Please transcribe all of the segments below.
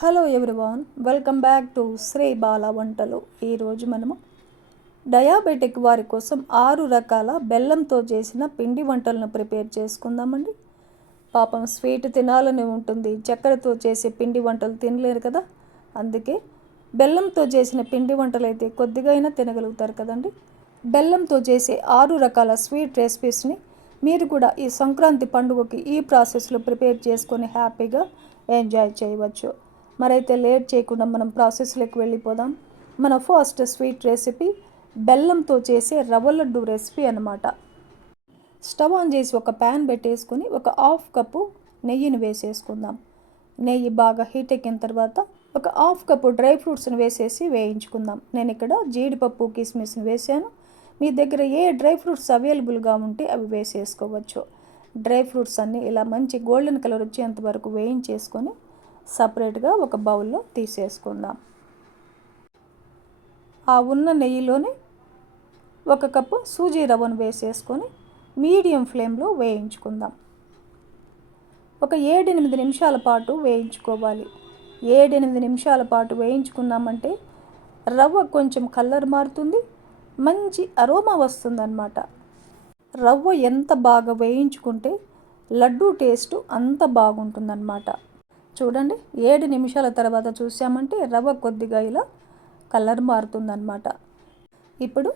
Hello everyone, welcome back to Sri Bala Vantalu. ఈరోజు మనము diabetic వారి కోసం 6 రకాల బెల్లంతో చేసిన పిండి వంటలను ప్రిపేర్ చేసుకుందామండి. పాపం స్వీట్ తినాలని ఉంటుంది, చక్కెరతో చేసే పిండి వంటలు తినలేరు కదా. అందుకే బెల్లంతో చేసిన పిండి వంటలు అయితే కొద్దిగా అయినా తినగలుగుతారు కదండి. బెల్లంతో చేసే 6 రకాల స్వీట్ రెసిపీస్ని మీరు కూడా ఈ సంక్రాంతి పండుగకి ఈ ప్రాసెస్లో ప్రిపేర్ చేసుకొని హ్యాపీగా ఎంజాయ్ చేయవచ్చు. మరైతే లేట్ చేయకుండా మనం ప్రాసెస్లోకి వెళ్ళిపోదాం. మన ఫస్ట్ స్వీట్ రెసిపీ బెల్లంతో చేసే రవ్వ లడ్డు రెసిపీ అన్నమాట. స్టవ్ ఆన్ చేసి ఒక ప్యాన్ పెట్టేసుకొని ఒక హాఫ్ కప్పు నెయ్యిని వేసేసుకుందాం. నెయ్యి బాగా హీట్ ఎక్కిన తర్వాత ఒక హాఫ్ కప్పు డ్రై ఫ్రూట్స్ని వేసేసి వేయించుకుందాం. నేను ఇక్కడ జీడిపప్పు కిస్మిస్ని వేసాను. మీ దగ్గర ఏ డ్రై ఫ్రూట్స్ అవైలబుల్గా ఉంటే అవి వేసేసుకోవచ్చు. డ్రై ఫ్రూట్స్ అన్నీ ఇలా మంచి గోల్డెన్ కలర్ వచ్చేంత వరకు వేయించేసుకొని సపరేట్గా ఒక బౌల్లో తీసేసుకుందాం. ఆ ఉన్న నెయ్యిలోనే ఒక కప్పు సూజీ రవ్వను వేసేసుకొని మీడియం ఫ్లేమ్లో వేయించుకుందాం. ఒక 7-8 నిమిషాల పాటు వేయించుకోవాలి. 7-8 నిమిషాల పాటు వేయించుకున్నామంటే రవ్వ కొంచెం కలర్ మారుతుంది, మంచి అరోమా వస్తుందన్నమాట. రవ్వ ఎంత బాగా వేయించుకుంటే లడ్డూ టేస్ట్ అంత బాగుంటుందన్నమాట. చూడండి, 7 నిమిషాల తర్వాత చూసామంటే రవ్వ కొద్దిగా ఇలా కలర్ మారుతుందన్నమాట. ఇప్పుడు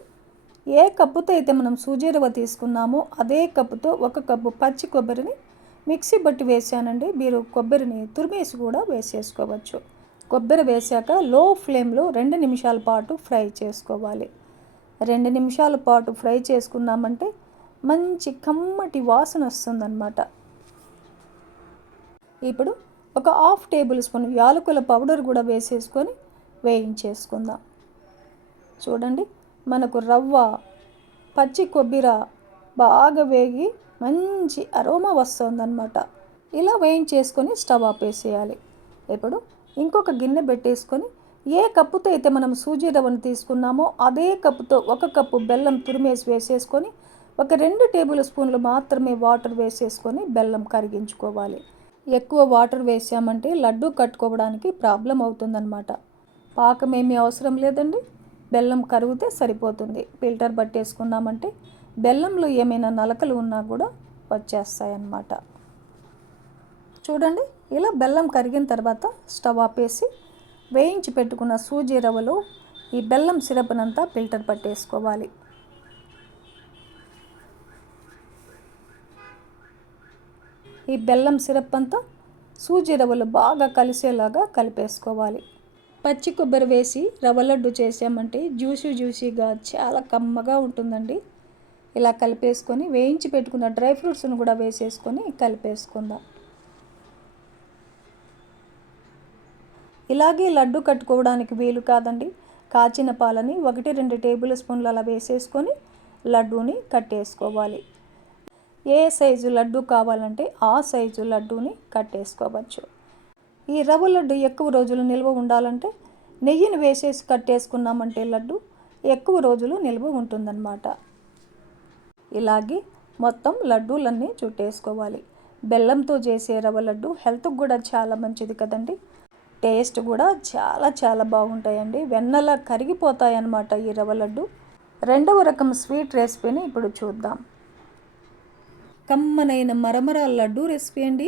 ఏ కప్పుతో అయితే మనం సూజీ రవ్వ తీసుకున్నామో అదే కప్పుతో ఒక కప్పు పచ్చి కొబ్బరిని మిక్సీ బట్టి వేసానండి. మీరు కొబ్బరిని తురిమేసి కూడా వేసేసుకోవచ్చు. కొబ్బరి వేసాక లో ఫ్లేమ్లో 2 నిమిషాల పాటు ఫ్రై చేసుకోవాలి. 2 నిమిషాల పాటు ఫ్రై చేసుకున్నామంటే మంచి కమ్మటి వాసన వస్తుందన్నమాట. ఇప్పుడు ఒక హాఫ్ టేబుల్ స్పూన్ యాలకుల పౌడర్ కూడా వేసేసుకొని వేయించేసుకుందాం. చూడండి, మనకు రవ్వ పచ్చి కొబ్బరి బాగా వేగి మంచి అరోమా వస్తుందన్నమాట. ఇలా వేయించేసుకొని స్టవ్ ఆపేసేయాలి. ఇప్పుడు ఇంకొక గిన్నె పెట్టేసుకొని ఏ కప్పుతో అయితే మనం సూజీ రవ్వను తీసుకున్నామో అదే కప్పుతో ఒక కప్పు బెల్లం తురిమేసి వేసేసుకొని ఒక 2 టేబుల్ స్పూన్లు మాత్రమే వాటర్ వేసేసుకొని బెల్లం కరిగించుకోవాలి. ఎక్కువ వాటర్ వేసామంటే లడ్డు కట్టుకోవడానికి ప్రాబ్లం అవుతుందన్నమాట. పాకం ఏమీ అవసరం లేదండి, బెల్లం కరిగితే సరిపోతుంది. ఫిల్టర్ పట్టేసుకున్నామంటే బెల్లంలో ఏమైనా నలకలు ఉన్నా కూడా వచ్చేస్తాయన్నమాట. చూడండి, ఇలా బెల్లం కరిగిన తర్వాత స్టవ్ ఆపేసి వేయించి పెట్టుకున్న సూజీ రవ్వలో ఈ బెల్లం సిరప్నంతా ఫిల్టర్ పట్టేసుకోవాలి. ఈ బెల్లం సిరప్ అంతా సూజీ రవ్వలు బాగా కలిసేలాగా కలిపేసుకోవాలి. పచ్చి కొబ్బరి వేసి రవ్వ లడ్డు చేసామంటే జ్యూసీగా చాలా కమ్మగా ఉంటుందండి. ఇలా కలిపేసుకొని వేయించి పెట్టుకున్న డ్రై ఫ్రూట్స్ను కూడా వేసేసుకొని కలిపేసుకుందాం. ఇలాగే లడ్డు కట్టుకోవడానికి వీలు కాదండి, కాచిన పాలని 1-2 టేబుల్ స్పూన్లు అలా వేసేసుకొని లడ్డూని కట్టేసుకోవాలి. ఏ సైజు లడ్డు కావాలంటే ఆ సైజు లడ్డూని కట్టేసుకోవచ్చు. ఈ రవ్వ లడ్డు ఎక్కువ రోజులు నిల్వ ఉండాలంటే నెయ్యిని వేసేసి కట్టేసుకున్నామంటే లడ్డు ఎక్కువ రోజులు నిల్వ ఉంటుందన్నమాట. ఇలాగే మొత్తం లడ్డూలన్నీ చుట్టేసుకోవాలి. బెల్లంతో చేసే రవ్వ లడ్డు హెల్త్కి కూడా చాలా మంచిది కదండి. టేస్ట్ కూడా చాలా బాగుంటాయండి. వెన్నలా కరిగిపోతాయి అన్నమాట ఈ రవ్వ లడ్డు. రెండవ రకం స్వీట్ రెసిపీని ఇప్పుడు చూద్దాం. కమ్మనైన మరమరాల లడ్డు రెసిపీ అండి.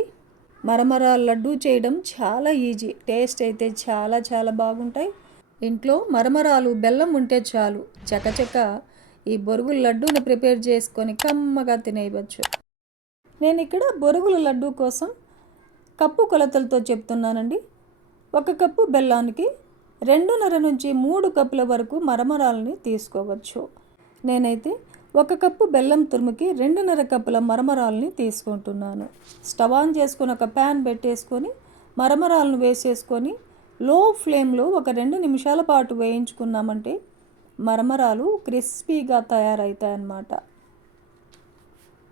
మరమరాల లడ్డు చేయడం చాలా ఈజీ, టేస్ట్ అయితే చాలా బాగుంటాయి. ఇంట్లో మరమరాలు బెల్లం ఉంటే చాలు, చకచక ఈ బొరుగుల లడ్డూని ప్రిపేర్ చేసుకొని కమ్మగా తినేయవచ్చు. నేను ఇక్కడ బొరుగుల లడ్డు కోసం కప్పు కొలతలతో చెప్తున్నానండి. 1 కప్పు బెల్లానికి 2.5 నుంచి 3 కప్పుల వరకు మరమరాలని తీసుకోవచ్చు. నేనైతే 1 కప్పు బెల్లం తురుముకి 2.5 కప్పుల మరమరాలని తీసుకుంటున్నాను. స్టవ్ ఆన్ చేసుకొని ఒక ప్యాన్ పెట్టేసుకొని మరమరాలను వేసేసుకొని లో ఫ్లేమ్లో ఒక 2 నిమిషాల పాటు వేయించుకున్నామంటే మరమరాలు క్రిస్పీగా తయారవుతాయి అన్నమాట.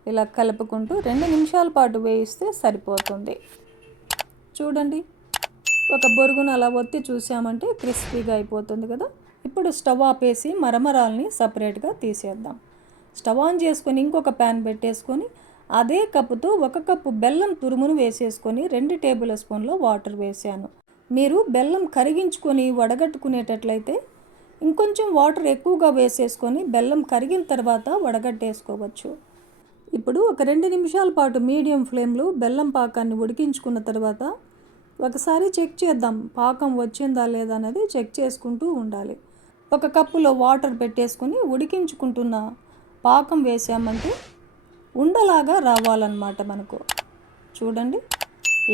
ఇలా కలుపుకుంటూ 2 నిమిషాల పాటు వేయిస్తే సరిపోతుంది. చూడండి, ఒక బొరుగును అలా ఒత్తి చూసామంటే క్రిస్పీగా అయిపోతుంది కదా. ఇప్పుడు స్టవ్ ఆపేసి మరమరాలని సపరేట్గా తీసేద్దాం. స్టవ్ ఆన్ చేసుకొని ఇంకొక ప్యాన్ పెట్టేసుకొని అదే కప్పుతో 1 కప్పు బెల్లం తురుమును వేసేసుకొని 2 టేబుల్ స్పూన్ల వాటర్ వేసాను. మీరు బెల్లం కరిగించుకొని వడగట్టుకునేటట్లయితే ఇంకొంచెం వాటర్ ఎక్కువగా వేసేసుకొని బెల్లం కరిగిన తర్వాత వడగట్టేసుకోవచ్చు. ఇప్పుడు ఒక 2 నిమిషాల పాటు మీడియం ఫ్లేమ్లో బెల్లం పాకాన్ని ఉడికించుకున్న తర్వాత ఒకసారి చెక్ చేద్దాం, పాకం వచ్చిందా లేదా అనేది చెక్ చేసుకుంటూ ఉండాలి. ఒక కప్పులో వాటర్ పెట్టేసుకొని ఉడికించుకుంటున్న పాకం వేసామంటే ఉండలాగా రావాలన్నమాట. మనకు చూడండి,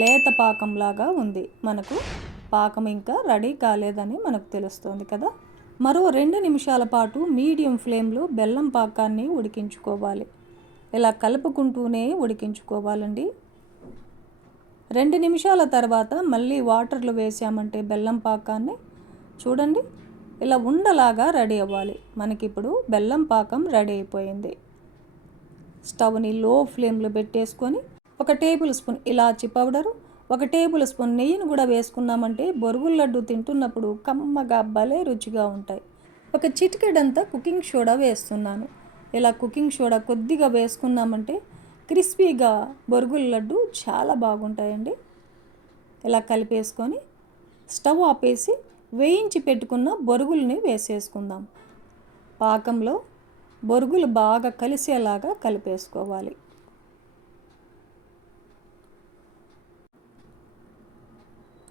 లేత పాకంలాగా ఉంది. మనకు పాకం ఇంకా రెడీ కాలేదని మనకు తెలుస్తుంది కదా. మరో 2 నిమిషాల పాటు మీడియం ఫ్లేమ్లో బెల్లం పాకాన్ని ఉడికించుకోవాలి. ఇలా కలుపుకుంటూనే ఉడికించుకోవాలండి. 2 నిమిషాల తర్వాత మళ్ళీ వాటర్లో వేసామంటే బెల్లం పాకాన్ని చూడండి, ఇలా ఉండలాగా రెడీ అవ్వాలి. మనకిప్పుడు బెల్లం పాకం రెడీ అయిపోయింది. స్టవ్ని లో ఫ్లేమ్లో పెట్టేసుకొని 1 టేబుల్ స్పూన్ ఇలాచీ పౌడరు, 1 టేబుల్ స్పూన్ నెయ్యిని కూడా వేసుకున్నామంటే బొరుగుల లడ్డు తింటున్నప్పుడు కమ్మగా భలే రుచిగా ఉంటాయి. 1 చిటికెడంతా కుకింగ్ సోడా వేస్తున్నాను. ఇలా కుకింగ్ సోడా కొద్దిగా వేసుకున్నామంటే క్రిస్పీగా బొరుగుల లడ్డు చాలా బాగుంటాయండి. ఇలా కలిపేసుకొని స్టవ్ ఆపేసి వేయించి పెట్టుకున్న బొరుగుల్ని వేసేసుకుందాం. పాకంలో బొరుగులు బాగా కలిసేలాగా కలిపేసుకోవాలి.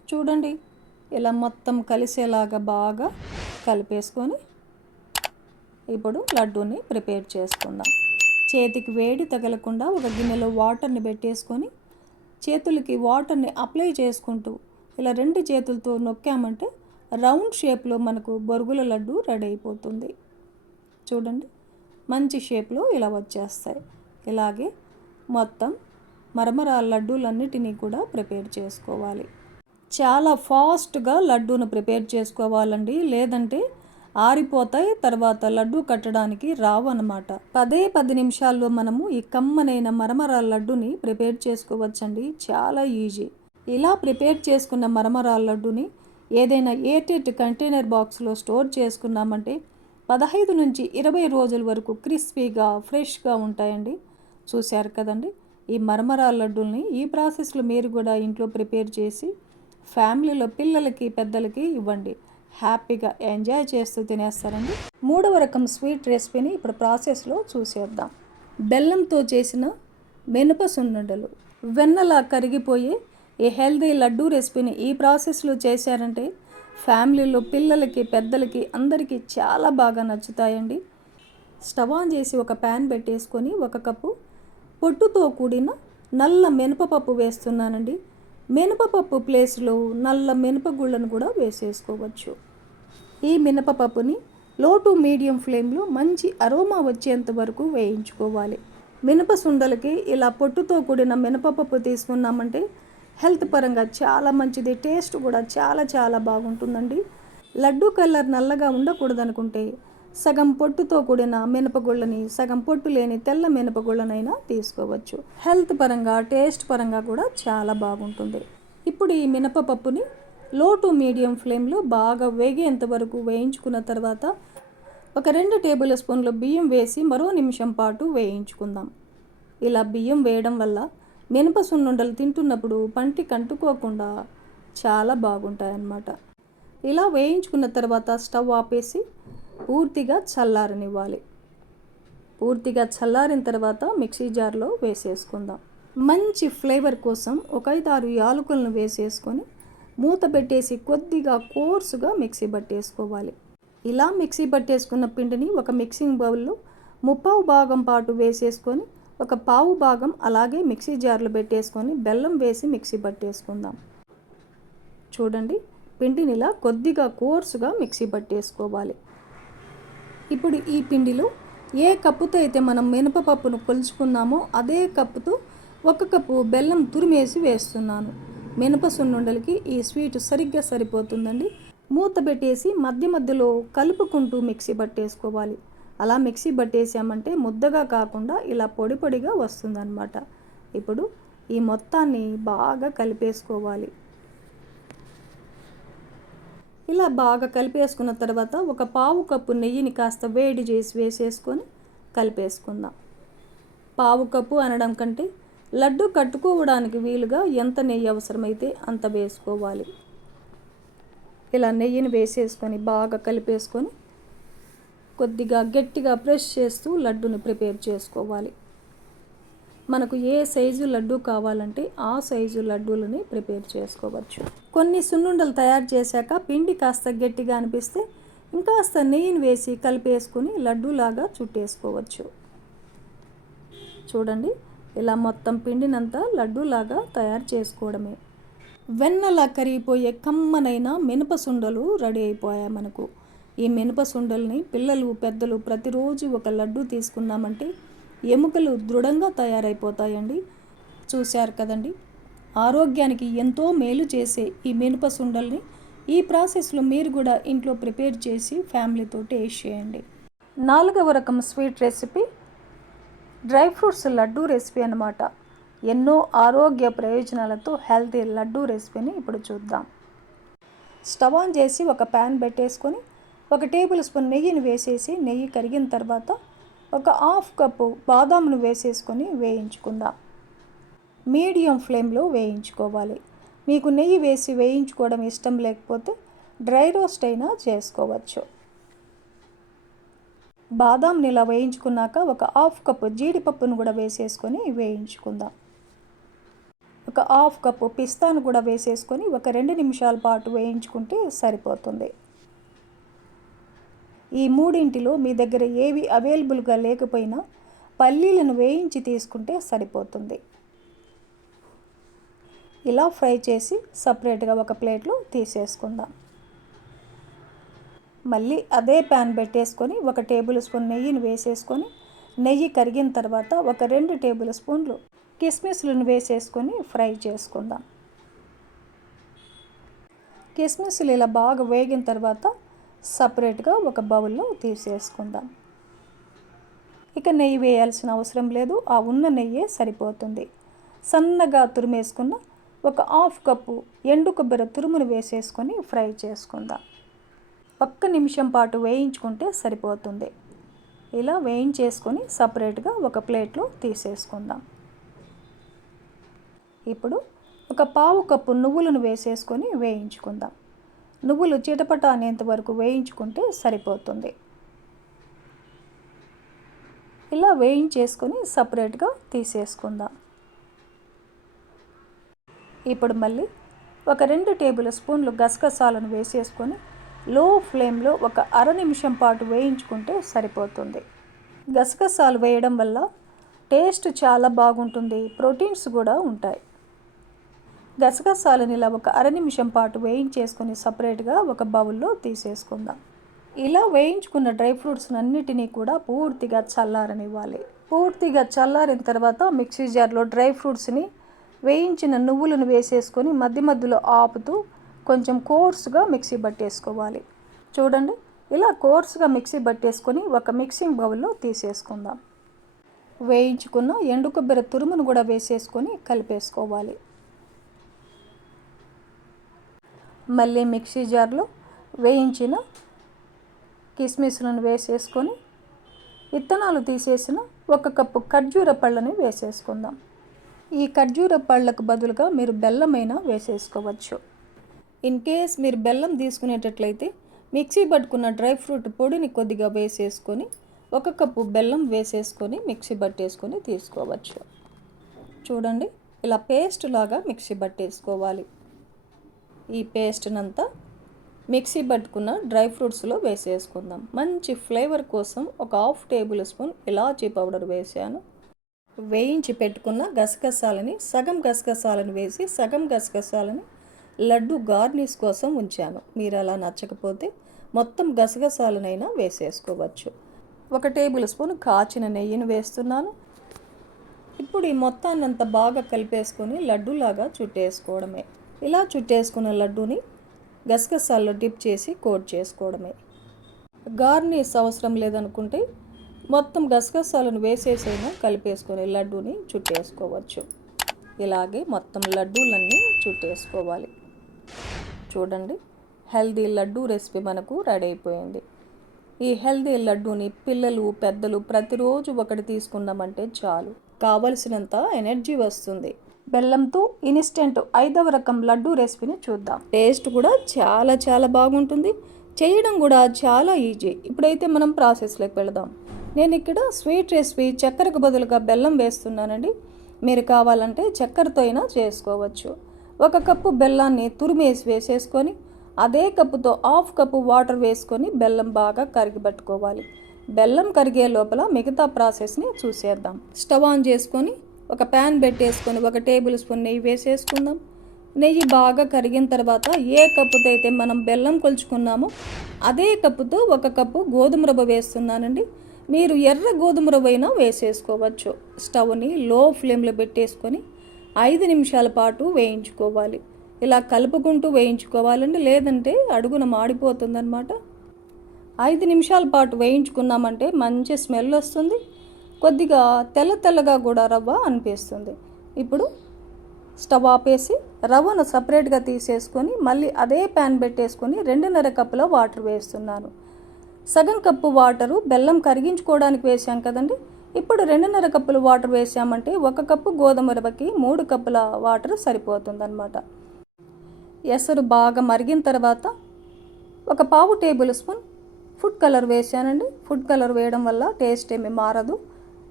చూడండి, ఇలా మొత్తం కలిసేలాగా బాగా కలిపేసుకొని ఇప్పుడు లడ్డూని ప్రిపేర్ చేసుకుందాం. చేతికి వేడి తగలకుండా ఒక గిన్నెలో వాటర్ని పెట్టేసుకొని చేతులకి వాటర్ని అప్లై చేసుకుంటూ ఇలా 2 చేతులతో నొక్కామంటే రౌండ్ షేప్లో మనకు బొరుగుల లడ్డు రెడీ అయిపోతుంది. చూడండి, మంచి షేప్లో ఇలా వచ్చేస్తాయి. ఇలాగే మొత్తం మరమరాల లడ్డూలన్నిటినీ కూడా ప్రిపేర్ చేసుకోవాలి. చాలా ఫాస్ట్గా లడ్డూను ప్రిపేర్ చేసుకోవాలండి, లేదంటే ఆరిపోతాయి. తర్వాత లడ్డు కట్టడానికి రావు అన్నమాట. 10 నిమిషాల్లో మనము ఈ కమ్మనైన మరమరాల లడ్డుని ప్రిపేర్ చేసుకోవచ్చండి. చాలా ఈజీ. ఇలా ప్రిపేర్ చేసుకున్న మరమరాల లడ్డుని ఏదైనా ఎయిర్టైట్ కంటైనర్ బాక్స్లో స్టోర్ చేసుకున్నామంటే 15 నుంచి 20 రోజుల వరకు క్రిస్పీగా ఫ్రెష్గా ఉంటాయండి. చూశారు కదండి, ఈ మరమరాల లడ్డూల్ని ఈ ప్రాసెస్లో మీరు కూడా ఇంట్లో ప్రిపేర్ చేసి ఫ్యామిలీలో పిల్లలకి పెద్దలకి ఇవ్వండి. హ్యాపీగా ఎంజాయ్ చేస్తూ తినేస్తారండి. 3వ రకం స్వీట్ రెసిపీని ఇప్పుడు ప్రాసెస్లో చూసేద్దాం. బెల్లంతో చేసిన మినప సున్నుండలు. వెన్నలా కరిగిపోయే ఈ హెల్దీ లడ్డూ రెసిపీని ఈ ప్రాసెస్లో చేశారంటే ఫ్యామిలీలో పిల్లలకి పెద్దలకి అందరికీ చాలా బాగా నచ్చుతాయండి. స్టవ్ ఆన్ చేసి ఒక ప్యాన్ పెట్టేసుకొని 1 కప్పు పొట్టుతో కూడిన నల్ల మినపపప్పు వేస్తున్నానండి. మినపపప్పు ప్లేస్లో నల్ల మినపగుళ్ళను కూడా వేసేసుకోవచ్చు. ఈ మినపపప్పుని లో టు మీడియం ఫ్లేమ్లో మంచి అరోమా వచ్చేంత వరకు వేయించుకోవాలి. మినప సుండలకి ఇలా పొట్టుతో కూడిన మినపపప్పు తీసుకున్నామంటే హెల్త్ పరంగా చాలా మంచిది. టేస్ట్ కూడా చాలా బాగుంటుందండి. లడ్డు కలర్ నల్లగా ఉండకూడదనుకుంటే సగం పొట్టుతో కూడిన మినపగుళ్ళని, సగం పొట్టు లేని తెల్ల మినపగుళ్ళనైనా తీసుకోవచ్చు. హెల్త్ పరంగా టేస్ట్ పరంగా కూడా చాలా బాగుంటుంది. ఇప్పుడు ఈ మినపపప్పుని లో టు మీడియం ఫ్లేమ్లో బాగా వేగేంత వరకు వేయించుకున్న తర్వాత ఒక 2 టేబుల్ స్పూన్లు బియ్యం వేసి మరో నిమిషం పాటు వేయించుకుందాం. ఇలా బియ్యం వేయడం వల్ల మినప సున్నుండలు తింటున్నప్పుడు పంటికి అంటుకోకుండా చాలా బాగుంటాయన్నమాట. ఇలా వేయించుకున్న తర్వాత స్టవ్ ఆపేసి పూర్తిగా చల్లారనివ్వాలి. పూర్తిగా చల్లారిన తర్వాత మిక్సీ జార్లో వేసేసుకుందాం. మంచి ఫ్లేవర్ కోసం ఒక 5-6 యాలకులను వేసేసుకొని మూత పెట్టేసి కొద్దిగా కోర్సుగా మిక్సీ పట్టేసుకోవాలి. ఇలా మిక్సీ పట్టేసుకున్న పిండిని ఒక మిక్సింగ్ బౌల్లో 3/4 భాగం పాటు వేసేసుకొని 1/4 భాగం అలాగే మిక్సీ జార్లో పెట్టేసుకొని బెల్లం వేసి మిక్సీ పట్టేసుకుందాం. చూడండి, పిండిని ఇలా కొద్దిగా కోర్సుగా మిక్సీ పట్టేసుకోవాలి. ఇప్పుడు ఈ పిండిలో ఏ కప్పుతో అయితే మనం మినపపప్పును కొలుచుకున్నామో అదే కప్పుతో 1 కప్పు బెల్లం తురిమేసి వేస్తున్నాను. మినప సున్నుండలకి ఈ స్వీట్ సరిగ్గా సరిపోతుందండి. మూత పెట్టేసి మధ్యలో కలుపుకుంటూ మిక్సీ పట్టేసుకోవాలి. అలా మిక్సీ పట్టేసామంటే ముద్దగా కాకుండా ఇలా పొడిగా వస్తుందన్నమాట. ఇప్పుడు ఈ మొత్తాన్ని బాగా కలిపేసుకోవాలి. ఇలా బాగా కలిపేసుకున్న తర్వాత 1/4 కప్పు నెయ్యిని కాస్త వేడి చేసి వేసేసుకొని కలిపేసుకుందాం. 1/4 కప్పు అనడం కంటే లడ్డు కట్టుకోవడానికి వీలుగా ఎంత నెయ్యి అవసరమైతే అంత వేసుకోవాలి. ఇలా నెయ్యిని వేసేసుకొని బాగా కలిపేసుకొని కొద్దిగా గట్టిగా ప్రెస్ చేస్తూ లడ్డూని ప్రిపేర్ చేసుకోవాలి. మనకు ఏ సైజు లడ్డు కావాలంటే ఆ సైజు లడ్డూలని ప్రిపేర్ చేసుకోవచ్చు. కొన్ని సున్నుండలు తయారు చేశాక పిండి కాస్త గట్టిగా అనిపిస్తే ఇంకాస్త నెయ్యిని వేసి కలిపేసుకుని లడ్డూలాగా చుట్టేసుకోవచ్చు. చూడండి, ఇలా మొత్తం పిండినంతా లడ్డూలాగా తయారు చేసుకోవడమే. వెన్నలా కరిగిపోయే కమ్మనైన మినప సుండలు రెడీ అయిపోయాయి మనకు. ఈ మినప సుండల్ని పిల్లలు పెద్దలు ప్రతిరోజు ఒక లడ్డు తీసుకున్నామంటే ఎముకలు దృఢంగా తయారైపోతాయండి. చూశారు కదండి, ఆరోగ్యానికి ఎంతో మేలు చేసే ఈ మినప సుండల్ని ఈ ప్రాసెస్లో మీరు కూడా ఇంట్లో ప్రిపేర్ చేసి ఫ్యామిలీతో టేస్ట్ చేయండి. 4వ రకం sweet recipe dry fruits laddu recipe అన్నమాట. ఎన్నో ఆరోగ్య ప్రయోజనాలతో హెల్తీ లడ్డూ రెసిపీని ఇప్పుడు చూద్దాం. స్టవ్ ఆన్ చేసి ఒక ప్యాన్ పెట్టేసుకొని 1 టేబుల్ స్పూన్ నెయ్యిని వేసేసి నెయ్యి కరిగిన తర్వాత ఒక హాఫ్ కప్పు బాదాంను వేసేసుకొని వేయించుకుందాం. మీడియం ఫ్లేమ్లో వేయించుకోవాలి. మీకు నెయ్యి వేసి వేయించుకోవడం ఇష్టం లేకపోతే డ్రై రోస్ట్ అయినా చేసుకోవచ్చు. బాదాంని ఇలా వేయించుకున్నాక ఒక హాఫ్ కప్పు జీడిపప్పును కూడా వేసేసుకొని వేయించుకుందాం. ఒక హాఫ్ కప్పు పిస్తాను కూడా వేసేసుకొని ఒక 2 నిమిషాల పాటు వేయించుకుంటే సరిపోతుంది. ఈ మూడింటిలో మీ దగ్గర ఏవి అవైలబుల్గా లేకపోయినా పల్లీలను వేయించి తీసుకుంటే సరిపోతుంది. ఇలా ఫ్రై చేసి సపరేట్గా ఒక ప్లేట్లో తీసేసుకుందాం. మళ్ళీ అదే ప్యాన్ పెట్టేసుకొని 1 టేబుల్ స్పూన్ నెయ్యిని వేసేసుకొని నెయ్యి కరిగిన తర్వాత ఒక 2 టేబుల్ స్పూన్లు కిస్మిస్లను వేసేసుకొని ఫ్రై చేసుకుందాం. కిస్మిస్లు ఇలా బాగా వేగిన తర్వాత సపరేట్గా ఒక బౌల్లో తీసేసుకుందాం. ఇక నెయ్యి వేయాల్సిన అవసరం లేదు, ఆ ఉన్న నెయ్యే సరిపోతుంది. సన్నగా తురిమేసుకున్న ఒక హాఫ్ కప్పు ఎండు కొబ్బరి తురుమును వేసేసుకొని ఫ్రై చేసుకుందాం. 1 నిమిషం పాటు వేయించుకుంటే సరిపోతుంది. ఇలా వేయించేసుకొని సపరేట్గా ఒక ప్లేట్లో తీసేసుకుందాం. ఇప్పుడు ఒక పావు కప్పు నువ్వులను వేసేసుకొని వేయించుకుందాం. నువ్వులు చిటపట అనేంత వరకు వేయించుకుంటే సరిపోతుంది. ఇలా వేయించేసుకొని సపరేట్గా తీసేసుకుందాం. ఇప్పుడు మళ్ళీ ఒక 2 టేబుల్ స్పూన్లు గసగసాలను వేసేసుకొని లో ఫ్లేమ్లో ఒక 1/2 నిమిషం పాటు వేయించుకుంటే సరిపోతుంది. గసగసాలు వేయడం వల్ల టేస్ట్ చాలా బాగుంటుంది, ప్రోటీన్స్ కూడా ఉంటాయి. గసగసాలను ఇలా ఒక 1/2 నిమిషం పాటు వేయించేసుకొని సపరేట్గా ఒక బౌల్లో తీసేసుకుందాం. ఇలా వేయించుకున్న డ్రై ఫ్రూట్స్ అన్నిటినీ కూడా పూర్తిగా చల్లారనివ్వాలి. పూర్తిగా చల్లారిన తర్వాత మిక్సీ జార్లో డ్రై ఫ్రూట్స్ని వేయించిన నువ్వులను వేసేసుకొని మధ్య మధ్యలో ఆపుతూ కొంచెం కోర్సుగా మిక్సీ పట్టేసుకోవాలి. చూడండి, ఇలా కోర్సుగా మిక్సీ పట్టేసుకొని ఒక మిక్సింగ్ బౌల్లో తీసేసుకుందాం. వేయించుకున్న ఎండు కొబ్బరి తురుమును కూడా వేసేసుకొని కలిపేసుకోవాలి. మళ్ళీ మిక్సీ జార్లో వేయించిన కిస్మిస్లను వేసేసుకొని విత్తనాలు తీసేసిన 1 కప్పు ఖర్జూర పళ్ళని వేసేసుకుందాం. ఈ ఖర్జూర పళ్ళకు బదులుగా మీరు బెల్లమైనా వేసేసుకోవచ్చు. ఇన్ కేస్ మీరు బెల్లం తీసుకునేటట్లయితే మిక్సీ పట్టుకున్న డ్రై ఫ్రూట్ పొడిని కొద్దిగా వేసేసుకొని 1 కప్పు బెల్లం వేసేసుకొని మిక్సీ పట్టేసుకొని తీసుకోవచ్చు. చూడండి, ఇలా పేస్ట్ లాగా మిక్సీ పట్టేసుకోవాలి. ఈ పేస్ట్నంతా మిక్సీ పట్టుకున్న డ్రై ఫ్రూట్స్లో వేసేసుకుందాం. మంచి ఫ్లేవర్ కోసం ఒక హాఫ్ టేబుల్ స్పూన్ ఇలాచీ పౌడర్ వేసాను. వేయించి పెట్టుకున్న గసగసాలని సగం గసగసాలను వేసి సగం గసగసాలని లడ్డు గార్నిష్ కోసం ఉంచాను. మీరు అలా నచ్చకపోతే మొత్తం గసగసాలనైనా వేసేసుకోవచ్చు. 1 టేబుల్ స్పూన్ కాచిన నెయ్యిని వేస్తున్నాను. ఇప్పుడు ఈ మొత్తాన్నంతా బాగా కలిపేసుకొని లడ్డూలాగా చుట్టేసుకోవడమే. ఇలా చుట్టేసుకున్న లడ్డూని గసగసాల్లో డిప్ చేసి కోట్ చేసుకోవడమే. గార్నిష్ అవసరం లేదనుకుంటే మొత్తం గసగసాలను వేసేసైనా కలిపేసుకొని లడ్డూని చుట్టేసుకోవచ్చు. ఇలాగే మొత్తం లడ్డూలన్నీ చుట్టేసుకోవాలి. చూడండి, హెల్దీ లడ్డూ రెసిపీ మనకు రెడీ అయిపోయింది. ఈ హెల్దీ లడ్డూని పిల్లలు పెద్దలు ప్రతిరోజు ఒకటి తీసుకున్నామంటే చాలు, కావలసినంత ఎనర్జీ వస్తుంది. బెల్లంతో ఇన్స్టెంట్ 5వ రకం లడ్డు రెసిపీని చూద్దాం. టేస్ట్ కూడా చాలా బాగుంటుంది, చేయడం కూడా చాలా ఈజీ. ఇప్పుడైతే మనం ప్రాసెస్లోకి వెళదాం. నేను ఇక్కడ స్వీట్ రెసిపీ చక్కెరకు బదులుగా బెల్లం వేస్తున్నానండి. మీరు కావాలంటే చక్కెరతో అయినా చేసుకోవచ్చు. 1 కప్పు బెల్లాన్ని తురిమేసి వేసేసుకొని అదే కప్పుతో 1/2 కప్పు వాటర్ వేసుకొని బెల్లం బాగా కరిగిపెట్టుకోవాలి. బెల్లం కరిగే లోపల మిగతా ప్రాసెస్ని చూసేద్దాం. స్టవ్ ఆన్ చేసుకొని ఒక ప్యాన్ పెట్టేసుకొని 1 టేబుల్ స్పూన్ నెయ్యి వేసేసుకుందాం. నెయ్యి బాగా కరిగిన తర్వాత ఏ కప్పుతో అయితే మనం బెల్లం కొలుచుకున్నామో అదే కప్పుతో 1 కప్పు గోధుమ రవ్వ వేస్తున్నానండి. మీరు ఎర్ర గోధుమ రవ్వ అయినా వేసేసుకోవచ్చు. స్టవ్ని లో ఫ్లేమ్లో పెట్టేసుకొని 5 నిమిషాల పాటు వేయించుకోవాలి. ఇలా కలుపుకుంటూ వేయించుకోవాలండి, లేదంటే అడుగున మాడిపోతుందన్నమాట. 5 నిమిషాల పాటు వేయించుకున్నామంటే మంచి స్మెల్ వస్తుంది, కొద్దిగా తెల్లగా కూడా రవ్వ అనిపిస్తుంది. ఇప్పుడు స్టవ్ ఆపేసి రవ్వను సపరేట్గా తీసేసుకొని మళ్ళీ అదే ప్యాన్ పెట్టేసుకొని 2.5 కప్పుల వాటర్ వేస్తున్నాను. సగం కప్పు వాటరు బెల్లం కరిగించుకోవడానికి వేసాం కదండి. ఇప్పుడు 2.5 కప్పులు వాటర్ వేసామంటే 1 కప్పు గోధుమ రవ్వకి 3 కప్పుల వాటర్ సరిపోతుందన్నమాట. ఎసరు బాగా మరిగిన తర్వాత 1/4 టేబుల్ స్పూన్ ఫుడ్ కలర్ వేసానండి. ఫుడ్ కలర్ వేయడం వల్ల టేస్ట్ ఏమీ మారదు,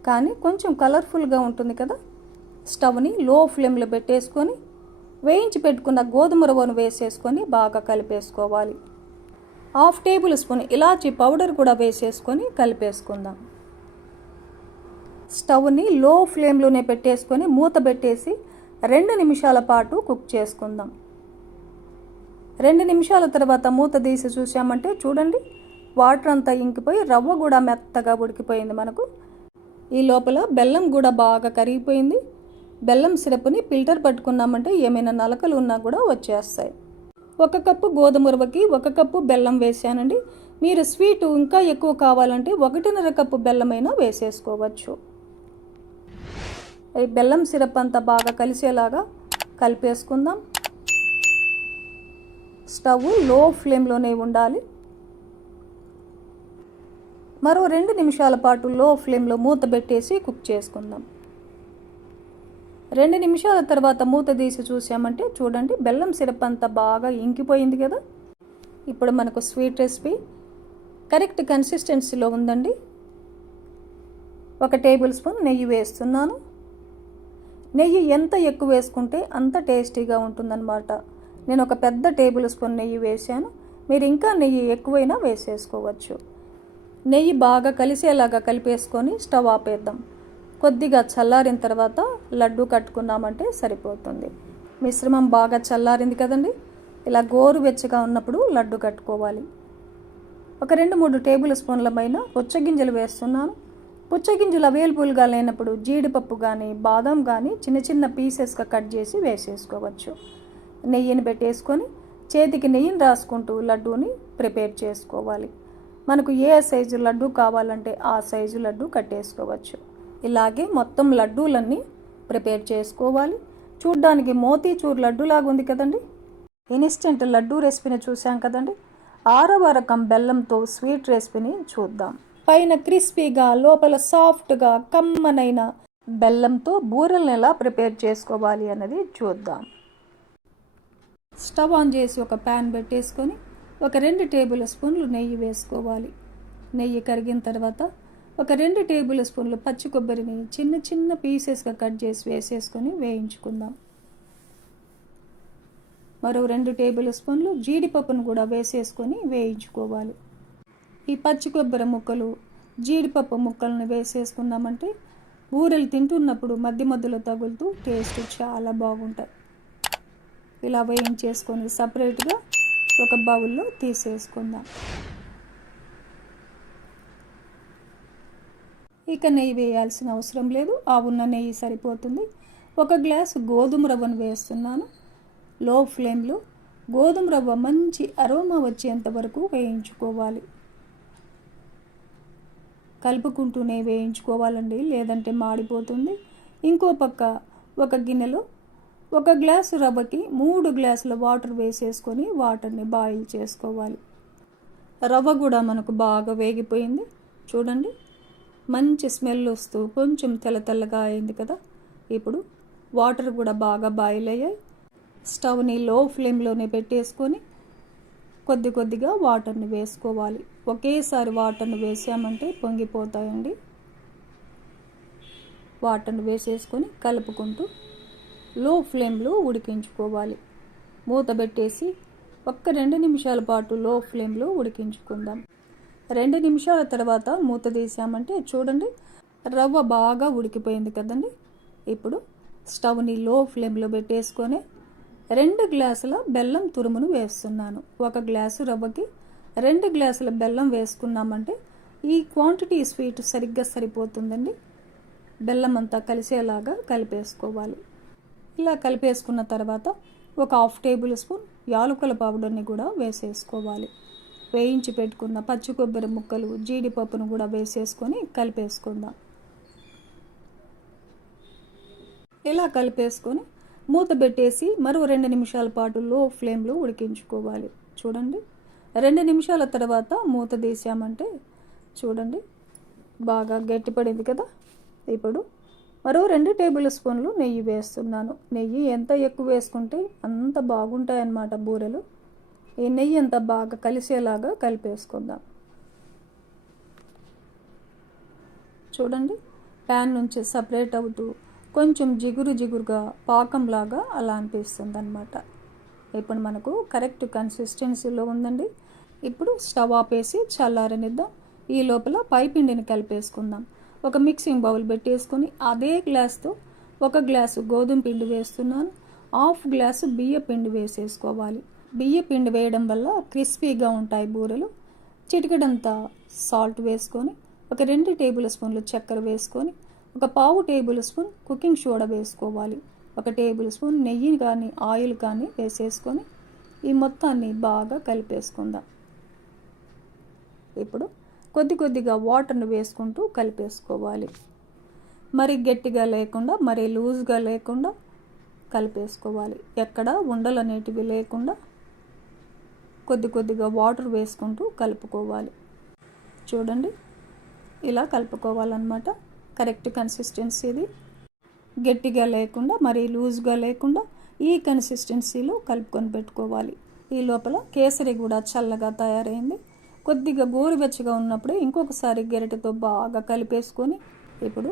కానీ కొంచెం కలర్ఫుల్గా ఉంటుంది కదా. స్టవ్ని లో ఫ్లేమ్లో పెట్టేసుకొని వేయించి పెట్టుకున్న గోధుమ రవ్వను వేసేసుకొని బాగా కలిపేసుకోవాలి. 1/2 టేబుల్ స్పూన్ ఇలాచీ పౌడర్ కూడా వేసేసుకొని కలిపేసుకుందాం. స్టవ్ని లో ఫ్లేమ్లోనే పెట్టేసుకొని మూత పెట్టేసి 2 నిమిషాల పాటు కుక్ చేసుకుందాం. 2 నిమిషాల తర్వాత మూత తీసి చూసామంటే చూడండి, వాటర్ అంతా ఇంకిపోయి రవ్వ కూడా మెత్తగా ఉడికిపోయింది మనకు. ఈ లోపల బెల్లం కూడా బాగా కరిగిపోయింది. బెల్లం సిరప్ని ఫిల్టర్ పట్టుకున్నామంటే ఏమైనా నలకలు ఉన్నా కూడా వచ్చేస్తాయి. 1 కప్పు గోధుమ రవ్వకి 1 కప్పు బెల్లం వేసానండి. మీరు స్వీటు ఇంకా ఎక్కువ కావాలంటే 1.5 కప్పు బెల్లమైనా వేసేసుకోవచ్చు. ఈ బెల్లం సిరప్ అంతా బాగా కలిసేలాగా కలిపేసుకుందాం. స్టవ్ లో ఫ్లేమ్లోనే ఉండాలి. మరో 2 నిమిషాల పాటు లో ఫ్లేమ్లో మూత పెట్టేసి కుక్ చేసుకుందాం. 2 నిమిషాల తర్వాత మూత తీసి చూసామంటే చూడండి, బెల్లం సిరప్ అంతా బాగా ఇంకిపోయింది కదా. ఇప్పుడు మనకు స్వీట్ రెసిపీ కరెక్ట్ కన్సిస్టెన్సీలో ఉందండి. 1 టేబుల్ స్పూన్ నెయ్యి వేస్తున్నాను. నెయ్యి ఎంత ఎక్కువ వేసుకుంటే అంత టేస్టీగా ఉంటుందన్నమాట. నేను ఒక పెద్ద టేబుల్ స్పూన్ నెయ్యి వేసాను, మీరు ఇంకా నెయ్యి ఎక్కువైనా వేసేసుకోవచ్చు. నెయ్యి బాగా కలిసేలాగా కలిపేసుకొని స్టవ్ ఆపేద్దాం. కొద్దిగా చల్లారిన తర్వాత లడ్డు కట్టుకున్నామంటే సరిపోతుంది. మిశ్రమం బాగా చల్లారింది కదండి. ఇలా గోరువెచ్చగా ఉన్నప్పుడు లడ్డు కట్టుకోవాలి. ఒక 2-3 టేబుల్ స్పూన్ల పైన పుచ్చగింజలు వేస్తున్నాను. పుచ్చగింజలు అవైలబుల్గా లేనప్పుడు జీడిపప్పు కానీ బాదం కానీ చిన్న పీసెస్గా కట్ చేసి వేసేసుకోవచ్చు. నెయ్యిని పెట్టేసుకొని చేతికి నెయ్యిని రాసుకుంటూ లడ్డూని ప్రిపేర్ చేసుకోవాలి. మనకు ఏ సైజు లడ్డు కావాలంటే ఆ సైజు లడ్డు కట్టేసుకోవచ్చు. ఇలాగే మొత్తం లడ్డూలన్నీ ప్రిపేర్ చేసుకోవాలి. చూడ్డానికి మోతీచూర్ లడ్డూలాగా ఉంది కదండి. ఇన్స్టెంట్ లడ్డూ రెసిపీని చూసాం కదండి. 6వ రకం బెల్లంతో స్వీట్ రెసిపీని చూద్దాం. పైన క్రిస్పీగా లోపల సాఫ్ట్గా కమ్మనైన బెల్లంతో బూరెలను ఎలా ప్రిపేర్ చేసుకోవాలి అన్నది చూద్దాం. స్టవ్ ఆన్ చేసి ఒక ప్యాన్ పెట్టేసుకొని ఒక 2 టేబుల్ స్పూన్లు నెయ్యి వేసుకోవాలి. నెయ్యి కరిగిన తర్వాత ఒక 2 టేబుల్ స్పూన్లు పచ్చి కొబ్బరిని చిన్న పీసెస్గా కట్ చేసి వేసేసుకొని వేయించుకుందాం. మరో 2 టేబుల్ స్పూన్లు జీడిపప్పును కూడా వేసేసుకొని వేయించుకోవాలి. ఈ పచ్చి కొబ్బరి ముక్కలు జీడిపప్పు ముక్కలను వేసేసుకున్నామంటే బూరెలు తింటున్నప్పుడు మధ్యలో తగులుతూ టేస్ట్ చాలా బాగుంటాయి. ఇలా వేయించేసుకొని సపరేట్గా ఒక బౌల్లో తీసేసుకుందాం. ఇక నెయ్యి వేయాల్సిన అవసరం లేదు, ఆ ఉన్న నెయ్యి సరిపోతుంది. 1 గ్లాసు గోధుమ రవ్వను వేస్తున్నాను. లో ఫ్లేమ్లో గోధుమ రవ్వ మంచి అరోమా వచ్చేంత వరకు వేయించుకోవాలి. కలుపుకుంటూనే వేయించుకోవాలండి, లేదంటే మాడిపోతుంది. ఇంకో పక్క ఒక గిన్నెలో 1 గ్లాసు రవ్వకి 3 గ్లాసుల వాటర్ వేసేసుకొని వాటర్ని బాయిల్ చేసుకోవాలి. రవ్వ కూడా మనకు బాగా వేగిపోయింది. చూడండి, మంచి స్మెల్ వస్తూ కొంచెం తెల్లగా అయింది కదా. ఇప్పుడు వాటర్ కూడా బాగా బాయిల్ అయ్యాయి. స్టవ్ని లో ఫ్లేమ్లోనే పెట్టేసుకొని కొద్ది కొద్దిగా వాటర్ని వేసుకోవాలి. ఒకేసారి వాటర్ని వేసామంటే పొంగిపోతాయండి. వాటర్ని వేసేసుకొని కలుపుకుంటూ లో ఫ్లేమ్లో ఉడికించుకోవాలి. మూత పెట్టేసి 2 నిమిషాల పాటు లో ఫ్లేమ్లో ఉడికించుకుందాం. 2 నిమిషాల తర్వాత మూత తీసామంటే చూడండి, రవ్వ బాగా ఉడికిపోయింది కదండి. ఇప్పుడు స్టవ్ని లో ఫ్లేమ్లో పెట్టేసుకొని 2 గ్లాసుల బెల్లం తురుమును వేస్తున్నాను. 1 గ్లాసు రవ్వకి 2 గ్లాసుల బెల్లం వేసుకున్నామంటే ఈ క్వాంటిటీ స్వీట్ సరిగ్గా సరిపోతుందండి. బెల్లం అంతా కలిసేలాగా కలిపేసుకోవాలి. ఇలా కలిపేసుకున్న తర్వాత 1/2 టేబుల్ స్పూన్ యాలకుల పౌడర్ని కూడా వేసేసుకోవాలి. వేయించి పెట్టుకున్న పచ్చి కొబ్బరి ముక్కలు, జీడిపప్పును కూడా వేసేసుకొని కలిపేసుకుందాం. ఇలా కలిపేసుకొని మూత పెట్టేసి మరో 2 నిమిషాల పాటు లో ఫ్లేమ్లో ఉడికించుకోవాలి. చూడండి, 2 నిమిషాల తర్వాత మూత తీసామంటే చూడండి బాగా గట్టిపడింది కదా. ఇప్పుడు మరో 2 టేబుల్ స్పూన్లు నెయ్యి వేస్తున్నాను. నెయ్యి ఎంత ఎక్కువ వేసుకుంటే అంత బాగుంటాయన్నమాట బూరెలు. ఈ నెయ్యి అంతా బాగా కలిసేలాగా కలిపేసుకుందాం. చూడండి, ప్యాన్ నుంచి సపరేట్ అవుతూ కొంచెం జిగురుగా పాకంలాగా అలా అనిపిస్తుంది అన్నమాట. ఇప్పుడు మనకు కరెక్ట్ కన్సిస్టెన్సీలో ఉందండి. ఇప్పుడు స్టవ్ ఆపేసి చల్లారనిద్దాం. ఈ లోపల పైపిండిని కలిపేసుకుందాం. ఒక మిక్సింగ్ బౌల్ పెట్టేసుకొని అదే గ్లాస్తో 1 గ్లాసు గోధుమ పిండి వేస్తున్నాను. 1/2 గ్లాసు బియ్య పిండి వేసేసుకోవాలి. బియ్య పిండి వేయడం వల్ల క్రిస్పీగా ఉంటాయి బూరెలు. చిటికెడంతా సాల్ట్ వేసుకొని 2 టేబుల్ స్పూన్లు చక్కెర వేసుకొని 1/4 టేబుల్ స్పూన్ కుకింగ్ సోడా వేసుకోవాలి. 1 టేబుల్ స్పూన్ నెయ్యి కానీ ఆయిల్ కానీ వేసేసుకొని ఈ మొత్తాన్ని బాగా కలిపేసుకుందాం. ఇప్పుడు కొద్దిగా వాటర్ని వేసుకుంటూ కలిపేసుకోవాలి. మరి గట్టిగా లేకుండా మరి లూజ్గా లేకుండా కలిపేసుకోవాలి. ఎక్కడ ఉండలు అనేటివి లేకుండా కొద్దిగా వాటర్ వేసుకుంటూ కలుపుకోవాలి. చూడండి, ఇలా కలుపుకోవాలన్నమాట. కరెక్ట్ కన్సిస్టెన్సీది. గట్టిగా లేకుండా మరి లూజ్గా లేకుండా ఈ కన్సిస్టెన్సీలో కలుపుకొని పెట్టుకోవాలి. ఈ లోపల కేసరి కూడా చల్లగా తయారైంది. కొద్దిగా గోరువెచ్చగా ఉన్నప్పుడే ఇంకొకసారి గరిటెతో బాగా కలిపేసుకొని ఇప్పుడు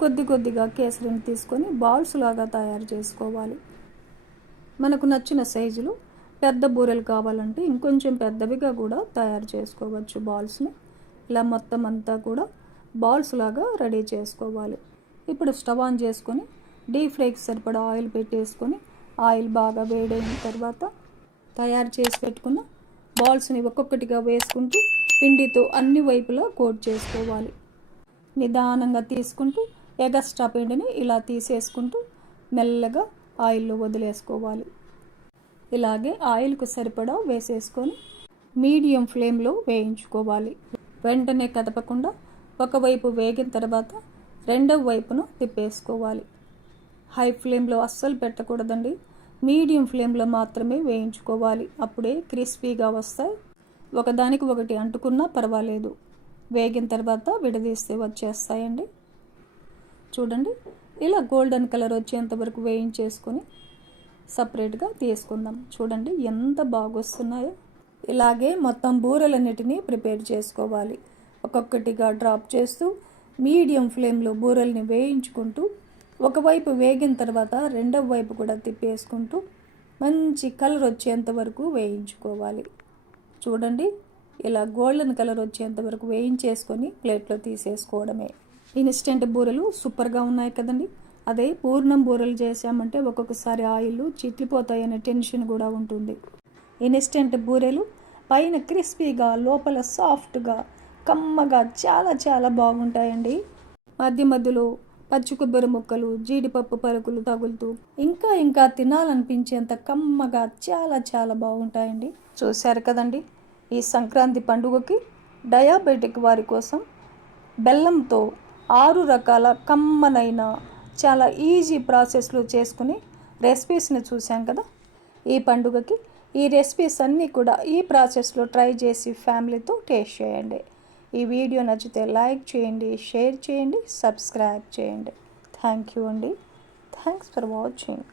కొద్దిగా కేసరిని తీసుకొని బాల్స్ లాగా తయారు చేసుకోవాలి. మనకు నచ్చిన సైజులు పెద్ద బూరెలు కావాలంటే ఇంకొంచెం పెద్దవిగా కూడా తయారు చేసుకోవచ్చు బాల్స్ని. ఇలా మొత్తం అంతా కూడా బాల్స్ లాగా రెడీ చేసుకోవాలి. ఇప్పుడు స్టవ్ ఆన్ చేసుకొని డీప్ ఫ్రైకి సరిపడా ఆయిల్ పెట్టేసుకొని ఆయిల్ బాగా వేడైన తర్వాత తయారు చేసి పెట్టుకున్న బాల్స్ని ఒక్కొక్కటిగా వేసుకుంటూ పిండితో అన్ని వైపులా కోట్ చేసుకోవాలి. నిదానంగా తీసుకుంటూ ఎగస్ట్రా పిండిని ఇలా తీసేసుకుంటూ మెల్లగా ఆయిల్లో వదిలేసుకోవాలి. ఇలాగే ఆయిల్కు సరిపడా వేసేసుకొని మీడియం ఫ్లేమ్లో వేయించుకోవాలి. వెంటనే కదపకుండా ఒకవైపు వేగిన తర్వాత రెండవ వైపును తిప్పేసుకోవాలి. హై ఫ్లేమ్లో అస్సలు పెట్టకూడదండి. మీడియం ఫ్లేమ్లో మాత్రమే వేయించుకోవాలి. అప్పుడే క్రిస్పీగా వస్తాయి. ఒకదానికి ఒకటి అంటుకున్నా పర్వాలేదు. వేగిన తర్వాత విడదీస్తే వచ్చేస్తాయండి. చూడండి, ఇలా గోల్డెన్ కలర్ వచ్చేంత వరకు వేయించేసుకొని సపరేట్గా తీసుకుందాం. చూడండి ఎంత బాగా వస్తున్నాయో. ఇలాగే మొత్తం బూరెలన్నిటినీ ప్రిపేర్ చేసుకోవాలి. ఒక్కొక్కటిగా డ్రాప్ చేస్తూ మీడియం ఫ్లేమ్లో బూరెల్ని వేయించుకుంటూ ఒకవైపు వేగిన తర్వాత రెండవ వైపు కూడా తిప్పేసుకుంటూ మంచి కలర్ వచ్చేంత వరకు వేయించుకోవాలి. చూడండి, ఇలా గోల్డెన్ కలర్ వచ్చేంత వరకు వేయించేసుకొని ప్లేట్లో తీసేసుకోవడమే. ఇన్స్టెంట్ బూరెలు సూపర్గా ఉన్నాయి కదండి. అదే పూర్ణం బూరెలు చేసామంటే ఒక్కొక్కసారి ఆయిల్ చిట్లిపోతాయనే టెన్షన్ కూడా ఉంటుంది. ఇన్స్టెంట్ బూరెలు పైన క్రిస్పీగా లోపల సాఫ్ట్గా కమ్మగా చాలా బాగుంటాయండి. మధ్యలో పచ్చి కొబ్బరి ముక్కలు, జీడిపప్పు పలుకులు తగులుతూ ఇంకా తినాలనిపించేంత కమ్మగా చాలా బాగుంటాయండి. చూశారు కదండి, ఈ సంక్రాంతి పండుగకి డయాబెటిక్ వారి కోసం బెల్లంతో 6 రకాల కమ్మనైన చాలా ఈజీ ప్రాసెస్లో చేసుకుని రెసిపీస్ని చూసాం కదా. ఈ పండుగకి ఈ రెసిపీస్ అన్నీ కూడా ఈ ప్రాసెస్లో ట్రై చేసి ఫ్యామిలీతో టేస్ట్ చేయండి. ఈ వీడియో నచ్చితే లైక్ చేయండి, షేర్ చేయండి, సబ్స్క్రైబ్ చేయండి. థ్యాంక్ యూ అండి. Thanks for watching.